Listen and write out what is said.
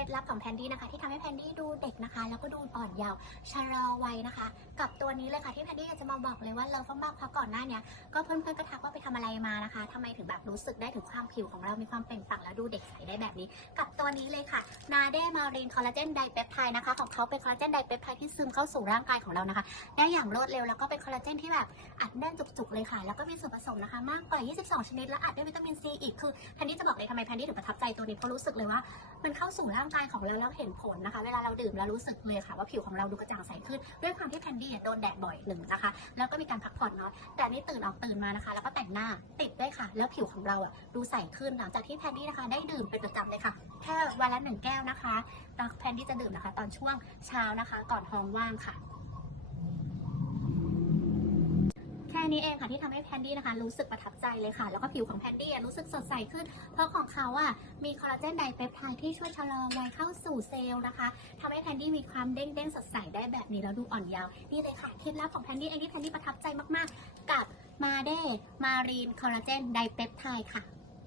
ล็ดลับของแพนดี้นะคะ ที่ทำให้แพนดี้ดูเด็กนะคะ แล้วก็ดูอ่อนเยาว์ชะลอวัยนะคะ กับตัวนี้เลยค่ะที่แพนดี้อยากจะมาบอกเลยว่าเรามากเพราะก่อนหน้าเนี้ยก็เพื่อนๆก็ทักว่าไปทำอะไรมานะคะทำไมถึงแบบรู้สึกได้ถึงความผิวของเรามีความเปล่งปลั่งแล้วดูเด็กใสได้แบบนี้ กับตัวนี้เลยค่ะนาเดมารีนคอลลาเจนไดเปปไทด์นะคะของเขาเป็นคอลลาเจนไดเปปไทด์ที่ซึมเข้าสู่ร่างกายของเรานะคะ ได้อย่างรวดเร็วแล้วก็เป็นคอลลาเจนที่แบบอัดแน่นจุกๆเลยค่ะ แล้วก็มีส่วนผสมนะคะ มากกว่า 22 ชนิดและอัดด้วยวิตามินซีอีกคือแพนดี้จะบอกเลยทำไมแพนดี้ถึงประทับใจตัวนี้เพราะรู้สึกเลยว่า มันเข้าสู่ร่างกายของเราแล้วเห็นผลนะคะ เวลาเราดื่มแล้วรู้สึกเลยค่ะ ว่าผิวของเราดูกระจ่างใสขึ้น ด้วยความที่แพนดี้โดนแดดบ่อยหนึ่งนะคะ แล้วก็มีการพักผ่อนเนาะแต่นี่ตื่นออกตื่นมานะคะ แล้วก็แต่งหน้าติดได้วยค่ะ แล้วผิวของเราอะดูใสขึ้นหลังจากที่แพนดี้นะคะ ได้ดื่มเป็นประจำเลยค่ะแค่วันละหนึ่งแก้วนะคะตอนแพนดี้จะดื่มนะคะ ตอนช่วงเช้านะคะ ก่อนท้องว่างค่ะ นี้เองค่ะที่ทำให้แพนดี้นะคะรู้สึกประทับใจเลยค่ะ แล้วก็ผิวของแพนดี้รู้สึกสดใสขึ้น เพราะของเขาอะมีคอลลาเจนไดเปปไทด์ที่ช่วยชะลอวัยเข้าสู่เซลล์นะคะทำให้แพนดี้มีความเด้งเด้งสดใสได้แบบนี้แล้วดูอ่อนเยาว์นี่เลยค่ะเคล็ดลับของแพนดี้เองที่แพนดี้ประทับใจมากๆ กับมาเดมารีนคอลลาเจนไดเปปไทด์ค่ะ